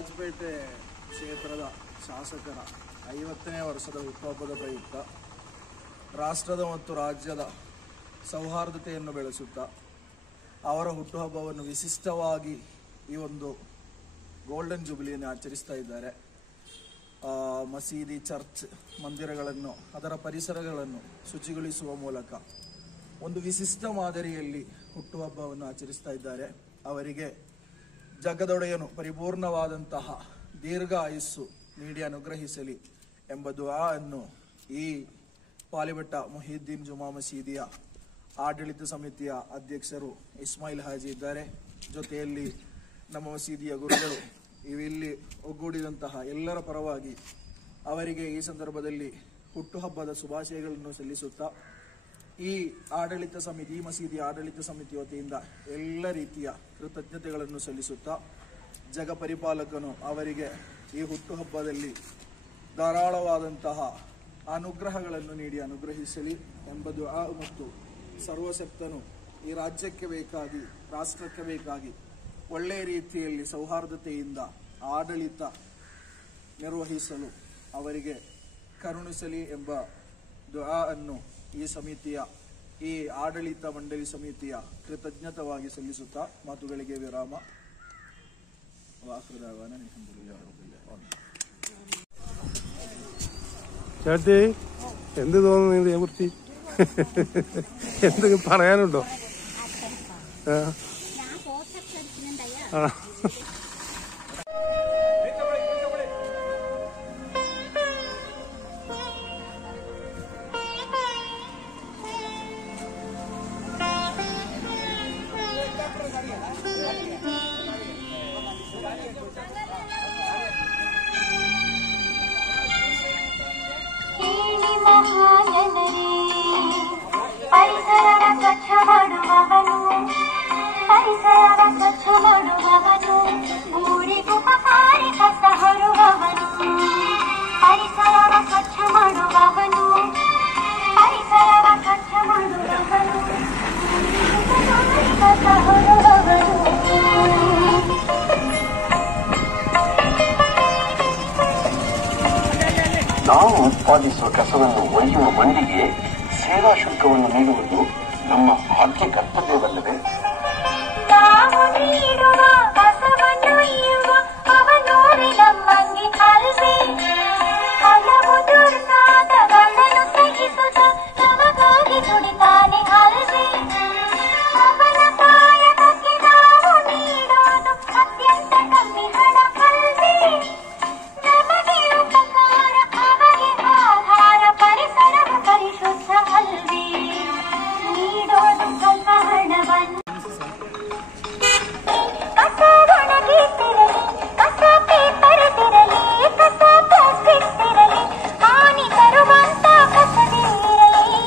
ವಿರಾಜಪೇಟೆ ಕ್ಷೇತ್ರದ ಶಾಸಕರ 50ನೇ ವರ್ಷದ ಹುಟ್ಟುಹಬ್ಬದ ಪ್ರಯುಕ್ತ ರಾಷ್ಟ್ರದ ಮತ್ತು ರಾಜ್ಯದ ಸೌಹಾರ್ದತೆಯನ್ನು ಬೆಳೆಸುತ್ತಾ ಅವರ ಹುಟ್ಟುಹಬ್ಬವನ್ನು ವಿಶಿಷ್ಟವಾಗಿ ಈ ಒಂದು ಗೋಲ್ಡನ್ ಜುಬಿಲಿಯನ್ನು ಆಚರಿಸ್ತಾ ಇದ್ದಾರೆ. ಮಸೀದಿ, ಚರ್ಚ್, ಮಂದಿರಗಳನ್ನು, ಅದರ ಪರಿಸರಗಳನ್ನು ಶುಚಿಗೊಳಿಸುವ ಮೂಲಕ ಒಂದು ವಿಶಿಷ್ಟ ಮಾದರಿಯಲ್ಲಿ ಹುಟ್ಟುಹಬ್ಬವನ್ನು ಆಚರಿಸ್ತಾ ಇದ್ದಾರೆ. ಅವರಿಗೆ ಜಗದೊಡೆಯನು ಪರಿಪೂರ್ಣವಾದಂತಹ ದೀರ್ಘ ಆಯುಸ್ಸು ನೀಡಿ ಅನುಗ್ರಹಿಸಲಿ ಎಂಬ ದುಆ ಅನ್ನು ಈ ಪಾಲಿಬೆಟ್ಟ ಮುಹಿದ್ದೀನ್ ಜುಮಾ ಮಸೀದಿಯ ಆಡಳಿತ ಸಮಿತಿಯ ಅಧ್ಯಕ್ಷರು ಇಸ್ಮಾಯಿಲ್ ಹಾಜಿ ಇದ್ದಾರೆ. ಜೊತೆಯಲ್ಲಿ ನಮ್ಮ ಮಸೀದಿಯ ಗುರುಗಳು ಇಲ್ಲಿ ಒಗ್ಗೂಡಿದಂತಹ ಎಲ್ಲರ ಪರವಾಗಿ ಅವರಿಗೆ ಈ ಸಂದರ್ಭದಲ್ಲಿ ಹುಟ್ಟುಹಬ್ಬದ ಶುಭಾಶಯಗಳನ್ನು ಸಲ್ಲಿಸುತ್ತಾ ಈ ಮಸೀದಿಯ ಆಡಳಿತ ಸಮಿತಿ ವತಿಯಿಂದ ಎಲ್ಲ ರೀತಿಯ ಕೃತಜ್ಞತೆಗಳನ್ನು ಸಲ್ಲಿಸುತ್ತಾ ಜಗ ಪರಿಪಾಲಕನು ಅವರಿಗೆ ಈ ಹುಟ್ಟುಹಬ್ಬದಲ್ಲಿ ಧಾರಾಳವಾದಂತಹ ಅನುಗ್ರಹಗಳನ್ನು ನೀಡಿ ಅನುಗ್ರಹಿಸಲಿ ಎಂಬ ದುಆ ಮತ್ತು ಸರ್ವಶಕ್ತನು ಈ ರಾಜ್ಯಕ್ಕೆ ಬೇಕಾಗಿ, ರಾಷ್ಟ್ರಕ್ಕೆ ಬೇಕಾಗಿ ಒಳ್ಳೆಯ ರೀತಿಯಲ್ಲಿ ಸೌಹಾರ್ದತೆಯಿಂದ ಆಡಳಿತ ನಿರ್ವಹಿಸಲು ಅವರಿಗೆ ಕರುಣಿಸಲಿ ಎಂಬ ದುಆ ಅನ್ನು ಈ ಸಮಿತಿಯ, ಈ ಆಡಳಿತ ಮಂಡಳಿ ಸಮಿತಿಯ ಕೃತಜ್ಞತವಾಗಿ ಸಲ್ಲಿಸುತ್ತಾ ಮಾತುಗಳಿಗೆ ವಿರಾಮ. ചേട്ടത്തി എന്ത് തോന്നുന്നു ഇതിനെ കുറിച്ച്? എന്തെങ്കിലും പറയാനുണ്ടോ? ನಾವು ಉತ್ಪಾದಿಸುವ ಕಸವನ್ನು ಒಯ್ಯುವ ಮಂದಿಗೆ ಸೇವಾ ಶುಲ್ಕವನ್ನು ನೀಡುವುದು ನಮ್ಮ ಆದ್ಯ ಕರ್ತವ್ಯವಲ್ಲವೇ? ನಾವು ನೀಡುವ ಕಸವನ್ನು ಒಯ್ಯುವ ಅವನೂರೇ ನಮ್ಮಂಗೆ ಅಲ್ವೇ? ಹಲವು ದುರ್ನಾದಗಳನ್ನು ಸಹಿಸುತ್ತ ನಮಗಾಗಿ ದುಡಿತಾನೆ ಅಲ್ವೇ? ಅವನ ಕಾಯಕಕ್ಕೆ ನಾವು ನೀಡೋದು ಅತ್ಯಂತ ಕಮ್ಮಿ ಹಣ ಅಲ್ವೇ? ನಮಗೆ ಉಪಕಾರ, ಅವಗೆ ಆಧಾರ, ಪರಿಸರವು ಪರಿಶುದ್ಧ ಅಲ್ವೇ? ನೀಡೋದು ಸ್ವಲ್ಪ ಹಣವನ್ನು. ಕಸ ಒಣಗಿಸಿರಲಿ, ಕಸ ಪೇಪರ್ ತಿರಲಿ, ಕಸ ಪ್ಲಾಸ್ಟಿಕ್ ತಿರಲಿ, ಹಾನಿ ತರುವಂತ ಕಸವೇ ಇರಲಿ.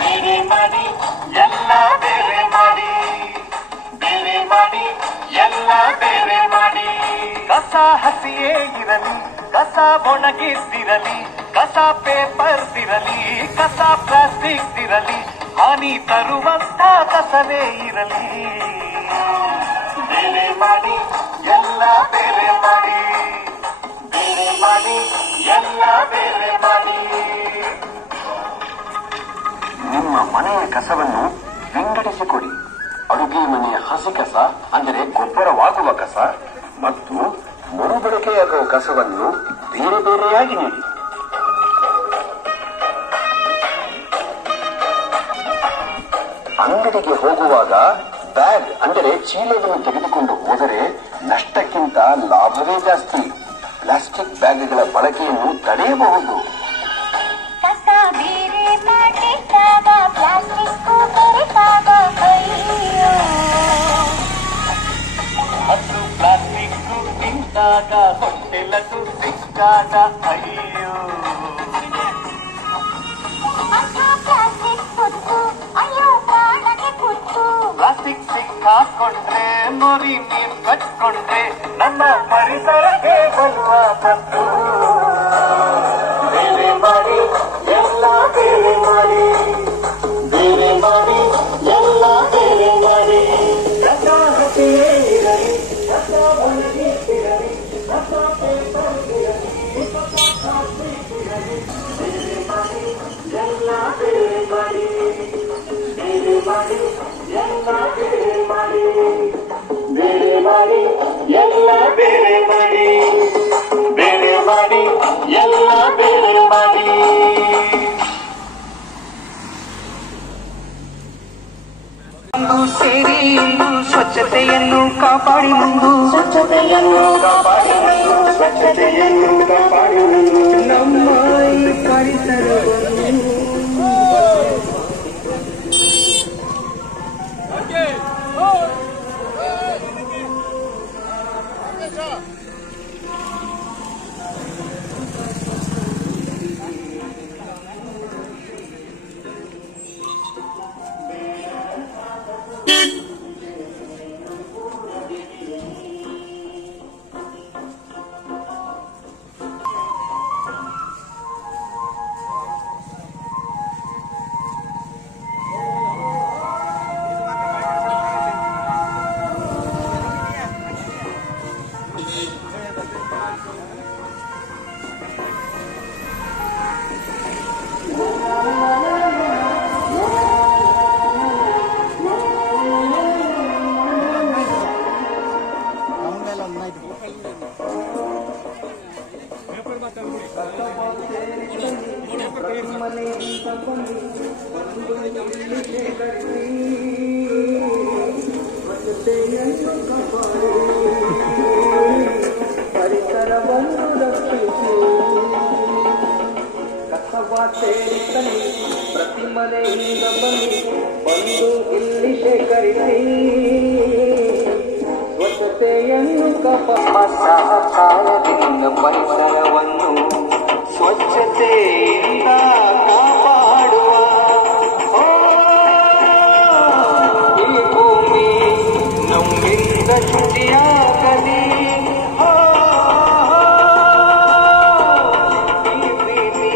ಬೇರೆ ಮಾಡಿ ಎಲ್ಲ ಬೇರೆ ಮಾಡಿ, ಬೇರೆ ಮಾಡಿ ಎಲ್ಲ ಬೇರೆ ಮಾಡಿ. ಕಸ ಹಸಿಯೇ ಇರಲಿ, ಕಸ ಒಣಗಿಸಿರಲಿ, ಕಸ ಪೇಪರ್ ತಿರಲಿ, ಕಸ ಪ್ಲಾಸ್ಟಿಕ್ ತಿರಲಿ, ಹಾನಿ ತರುವಂತ ಕಸವೇ ಇರಲಿ. ಬೇರೆ ಮಾಡಿ ಎಲ್ಲ ಬೇರೆ ಮಾಡಿ, ಬೇರೆ ಮಾಡಿ ಎಲ್ಲ ಬೇರೆ ಮಾಡಿ. ನಿಮ್ಮ ಮನೆಯ ಕಸವನ್ನು ವಿಂಗಡಿಸಿಕೊಡಿ. ಅಡುಗೆ ಮನೆಯ ಹಸಿ ಕಸ ಅಂದರೆ ಗೊಬ್ಬರವಾಗುವ ಕಸ ಮತ್ತು ಮರುಬಳಕೆಯಾಗುವ ಕಸವನ್ನು ಬೇರೆ ಬೇರೆಯಾಗಿ ನೀಡಿ. ಅಂಗಡಿಗೆ ಹೋಗುವಾಗ ಬ್ಯಾಗ್ ಅಂದರೆ ಚೀಲವನ್ನು ತೆಗೆದುಕೊಂಡು ಹೋದರೆ ನಷ್ಟಕ್ಕಿಂತ ಲಾಭವೇ ಜಾಸ್ತಿ. ಪ್ಲಾಸ್ಟಿಕ್ ಬ್ಯಾಗ್ಗಳ ಬಳಕೆಯನ್ನು ತಡೆಯಬಹುದು. ಕಸ ಬೇರೆ ಮಾಡಲಿಕ್ಕಾಗ ಪ್ಲಾಸ್ಟಿಕ್ ಬೆರೆತಾಗ ಅಯ್ಯೋ, ಅದು ಪ್ಲಾಸ್ಟಿಕ್ ನಿಂತಾಗ ಹೊಟ್ಟೆಲದು ಸಿಕ್ಕಾಗ ಅಯ್ಯೋ. ಪ್ಲಾಸ್ಟಿಕ್ ಕುತ್ತು, ಅಯ್ಯೋ ಪ್ರಾಣಕ್ಕೆ ಕುತ್ತು. ಪ್ಲಾಸ್ಟಿಕ್ ಸಿಕ್ಕಾಕೊಂಡ್ರೆ, ಮೊರಿ ನೀರು ಕಟ್ಕೊಂಡ್ರೆ ನಮ್ಮ ಪರಿಸರಕ್ಕೆ ಬರುವ ಬಂತು. ಬೇರೆ ಮಾಡಿ ಎಲ್ಲ ಬೇರೆ ಮಾಡಿ, ಬೇರೆ ಮಾಡಿ ಎಲ್ಲ ಬೇರೆ ಮಾಡಿ. ಕಸ ಹಸಿಯೇ ಇರಲಿ, ಕಸ ಒಣಗಿ ಬೇರೆ ಮಾಡಿ ಎಲ್ಲ ಬೇರೆ ಮಾಡಿ ಬೇರೆ ಮಾಡಿ ಎಲ್ಲ ಬೇರೆ ಮಾಡಿ ಸೇರಿ ಸ್ವಚ್ಛತೆಯನ್ನು ಕಾಪಾಡಿ ಮುಂದು ಸ್ವಚ್ಛತೆಯನ್ನು ಕಾಪಾಡಿ ಸ್ವಚ್ಛತೆಯನ್ನು ಕಾಪಾಡಿ ನಮ್ಮ ಈ ಪರಿಸರವನ್ನು ಪರಿಸರವನ್ನು ರಕ್ಷಿಸಿ ಕಸವ ಸೇರಿಸಲಿ ಪ್ರತಿ ಮನೆಯಿಂದ ಬಂದು ಇಲ್ಲಿ ಶೇಖರಿಸಿ ಸ್ವಚ್ಛತೆಯನ್ನು ಸಹಕಾರದಿಂದ ಪರಿಸರವನ್ನು ಸ್ವಚ್ಛತೆಯಿಂದ ಕಾಪಾಡುವ ಈ ಭೂಮಿ ನಮ್ಮಿಂದ ಶುಚಿಯಾಗಲಿ ಈ ಭೂಮಿ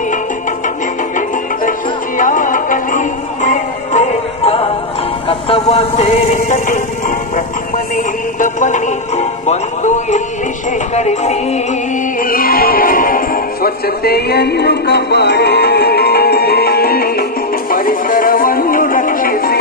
ನಿಮ್ಮಿಂದ ಶುಚಿಯಾಗಲಿ ಕಸವ ಸೇರಿಸಲಿ ಪ್ರತಿ ಮನೆಯಿಂದ ಬಂದು ಇಲ್ಲಿ ಶೇಖರಿಸಿ ಸ್ವಚ್ಛತೆಯನ್ನು ಕಾಪಾಡಿ ಪರಿಸರವನ್ನು ರಕ್ಷಿಸಿ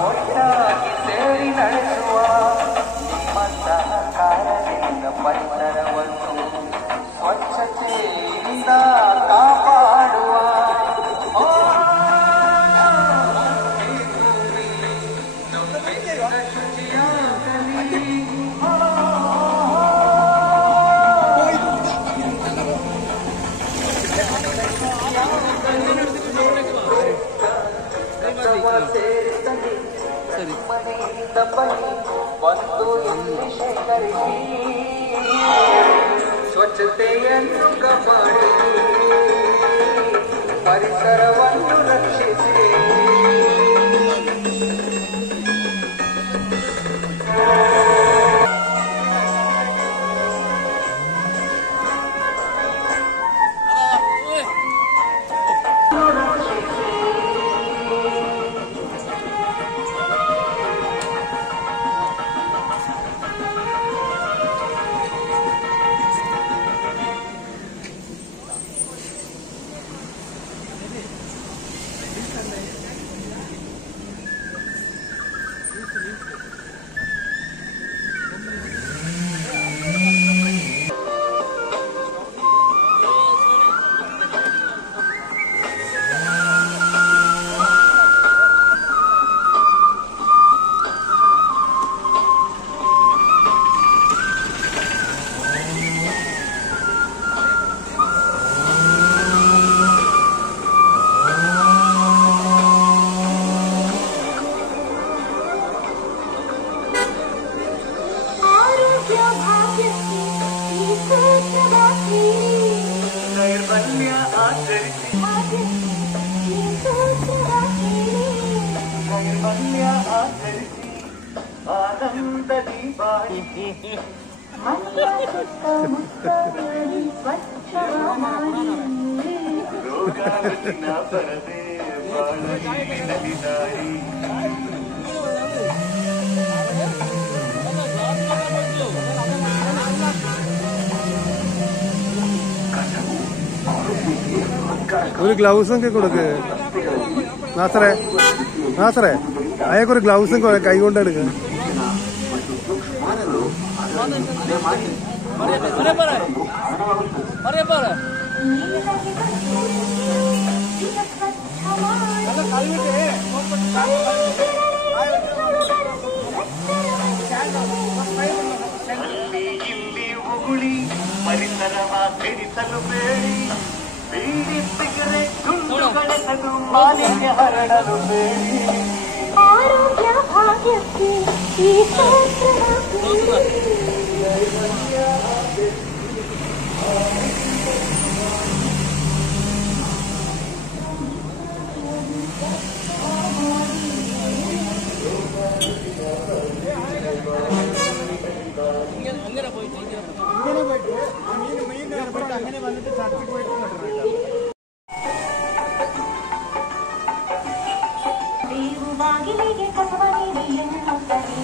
ಒಟ್ಟಾಗಿ ಸೇರಿ ನಡೆಸುವ ನಿಮ್ಮ ಸಹಕಾರದಿಂದ ಪರಿಸರವನ್ನು ಸ್ವಚ್ಛತೆಯಿಂದ ಕಾಪಾಡುವ ಮನೆಯಿಂದ ಬಂದು ಇಲ್ಲಿ ಶೇಖರಿಸಿ ಸ್ವಚ್ಛತೆಯನ್ನು ಕಾಪಾಡಿ ಪರಿಸರವನ್ನು ರಕ್ಷಿಸಿ California, ಆನಂದದಿ ಬಾಳಿ ರೋಗಾವತಿನ ಪರದೆ ಬಾಳಲಿ ದಾರಿ ഒരു ഗ്ലൗസും ഒക്കെ കൊടുക്ക് നാസറേ നാസറേ അയാൾക്കൊരു ഗ്ലൗസും കൈ കൊണ്ട് എടുക്കുക ಅಲ್ಲಿ ಇಲ್ಲಿ ಉಗುಳಿ ಪರಿಸರವ ಕೆಡಿಸಲು ಬೇಡಿ ಬೀಡಿ ಸಿಗರೆ ಗುಂಡುಗಳೆಸಲು ಮಾಲಿನ್ಯ ಹರಡಲು ಬೇಡಿ ಆರೋಗ್ಯ ಭಾಗ್ಯಕ್ಕೆ ಈ ದೇವು ಬಾಗಿಲಿಗೆ ಕಸವ ನೀಡಿ ಎನ್ನುತ್ತಾರೆ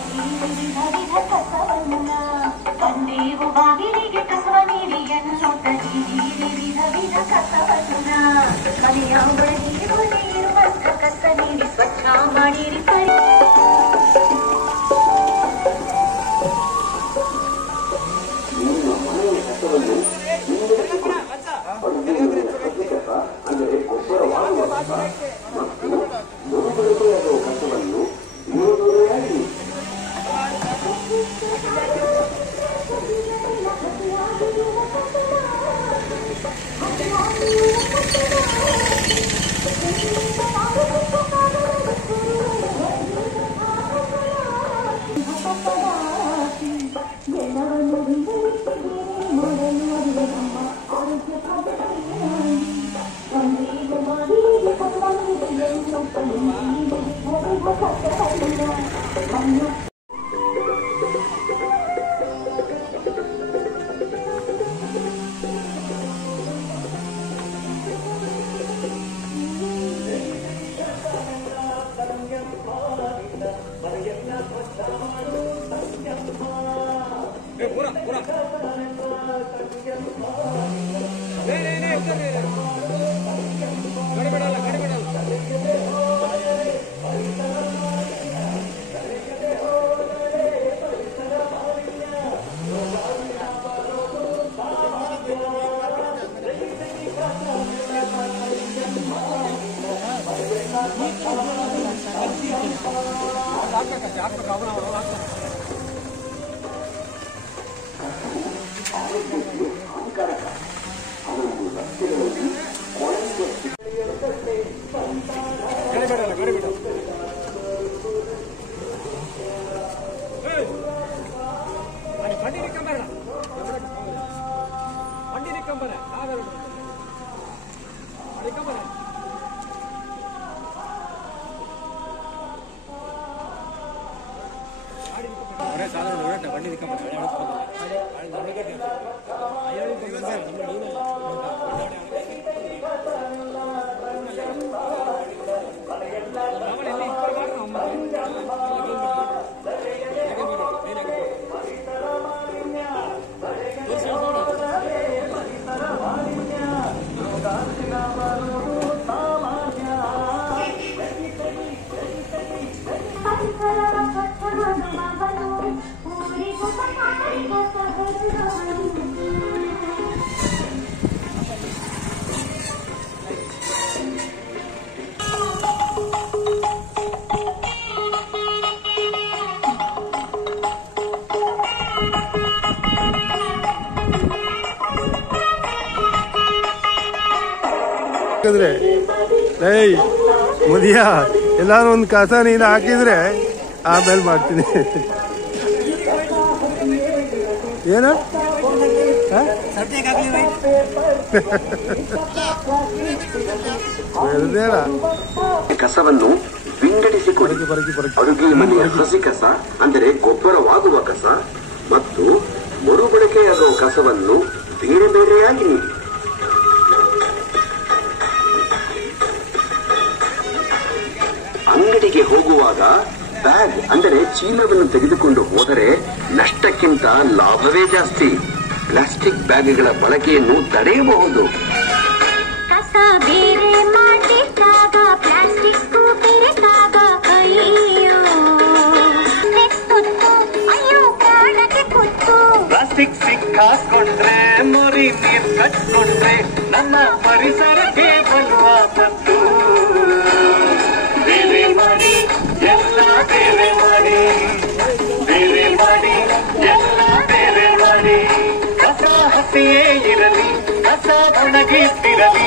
ವಿಧ ವಿಧ ಕಸವನ್ನ ತಂದೇವು ಬಾಗಿಲಿಗೆ ಕಸವ ನೀಡಿ ಎನ್ನುತ್ತಾರೆ ವಿಧ ವಿಧ ಕಸವನ್ನ ಮನೆಯ ಒಳಗೆ ಇರುವಂಥ ಕಸ ನೀಡಿ ಸ್ವಚ್ಛ ಮಾಡಿರಿ ಸರಿ ಅಂದರೆ ಗೊಬ್ಬರವಾಗುವಂತ ಮತ್ತು ಮರುಬಳಕೆಯಾಗುವ ಕಸವನ್ನು ದೂರದೂರೆಯಾಗಿ ಏಯ್ ಮುದಿಯ ಎಲ್ಲಾರು ಒಂದು ಕಸ ನೀನು ಹಾಕಿದ್ರೆ ಆಮೇಲೆ ಮಾಡ್ತೀನಿ. ಏನು ಕಸವನ್ನು ವಿಂಗಡಿಸಿಕೊಳ್ಳಿ. ಅಡುಗೆ ಮನೆಯ ಹಸಿ ಕಸ ಅಂದರೆ ಗೊಬ್ಬರವಾಗುವ ಕಸ ಮತ್ತು ಮರುಬಳಕೆಯಾಗುವ ಕಸವನ್ನು ಬೇರೆ ಬೇರೆಯಾಗಿ ನೀಡಿ. ಅಂಗಡಿಗೆ ಹೋಗುವಾಗ ಬ್ಯಾಗ್ ಅಂದರೆ ಚೀಲವನ್ನು ತೆಗೆದುಕೊಂಡು ಹೋದರೆ ನಷ್ಟಕ್ಕಿಂತ ಲಾಭವೇ ಜಾಸ್ತಿ. ಪ್ಲಾಸ್ಟಿಕ್ ಬ್ಯಾಗ್ಗಳ ಬಳಕೆಯನ್ನು ತಡೆಯಬಹುದು. ಕಸ ಬೇರೆ ಮಾಡಿದಾಗ ಪ್ಲಾಸ್ಟಿಕ್ ಬೇರೆದಾಗ ಅಯ್ಯೋ ಅಯ್ಯೋ ಪ್ರಾಣಕ್ಕೆ ಕುತ್ತು. ಪ್ಲಾಸ್ಟಿಕ್ ಸಿಕ್ಕಾಕೊಂಡ್ರೆ ಮೊರಿ ನೀರ್ ಕಟ್ಕೊಂಡ್ರೆ ನಮ್ಮ ಪರಿಸರಕ್ಕೆ ಬರುವ ಪತ್ತು. ಬೇರೆ ಮಾಡಿ ಎಲ್ಲ ಬೇರೆ ಮಾಡಿ, ಬೇರೆ ಮಾಡಿ ಎಲ್ಲ ಬೇರೆ ಮಾಡಿ. ಕಸ ಹಸಿಯೇ ಇರಲಿ, ಕಸ ಒಣಗಿಸಿರಲಿ,